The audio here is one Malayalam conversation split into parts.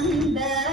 and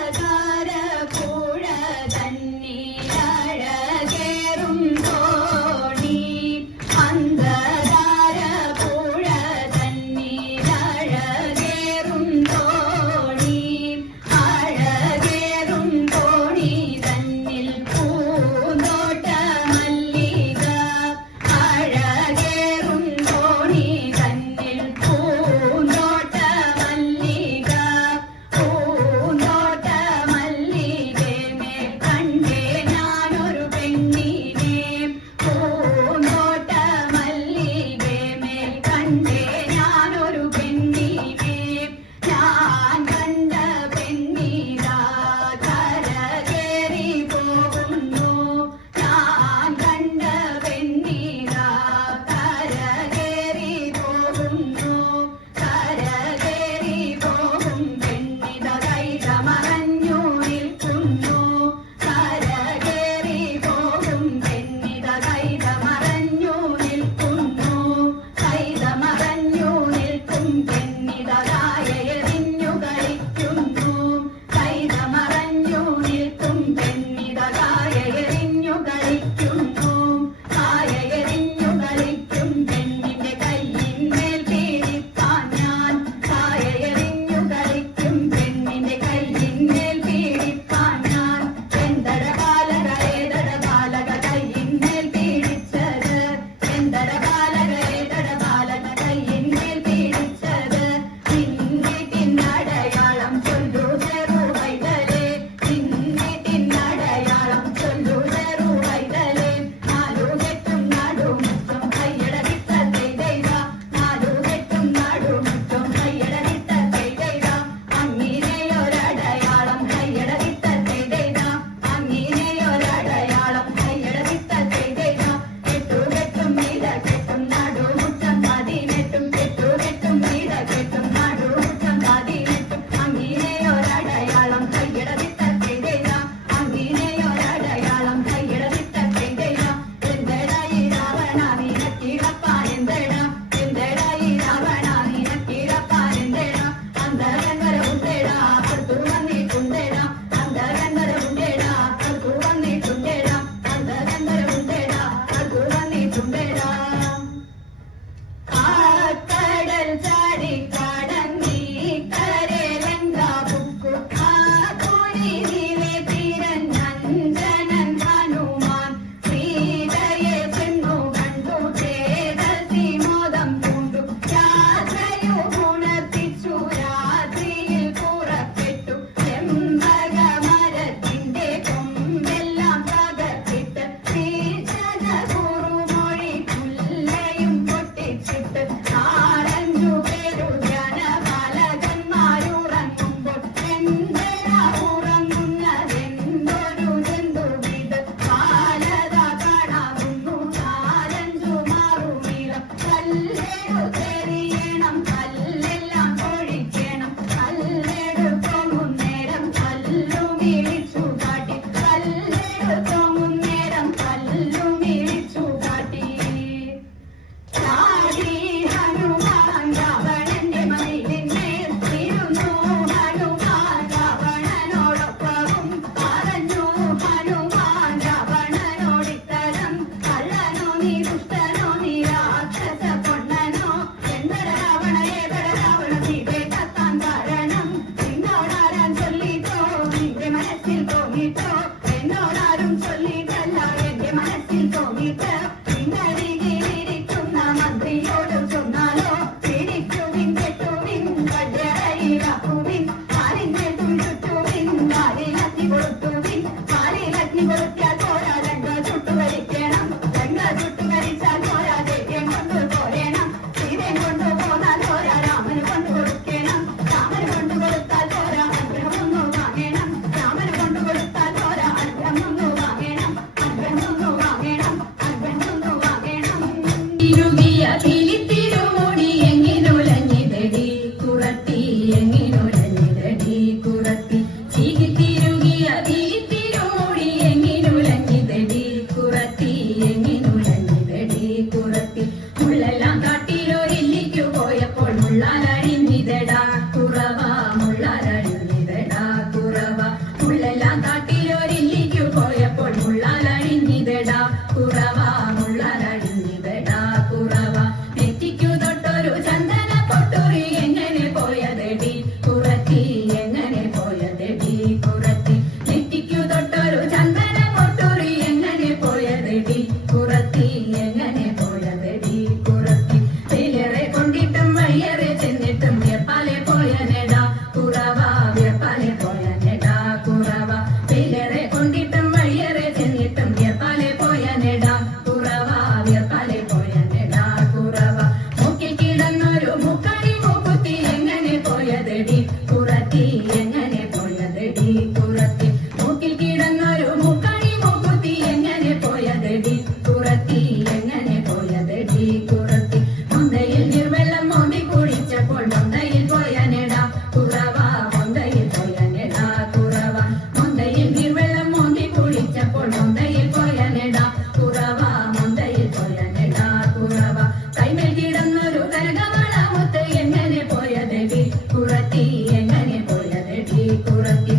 durante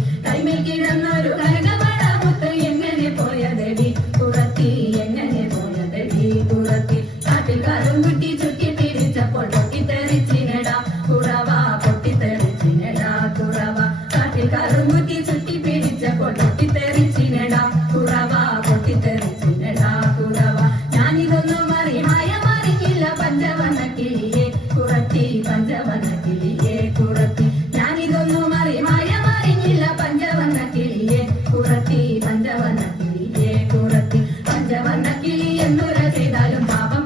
എന്നൊരു ചെയ്താലും പാപം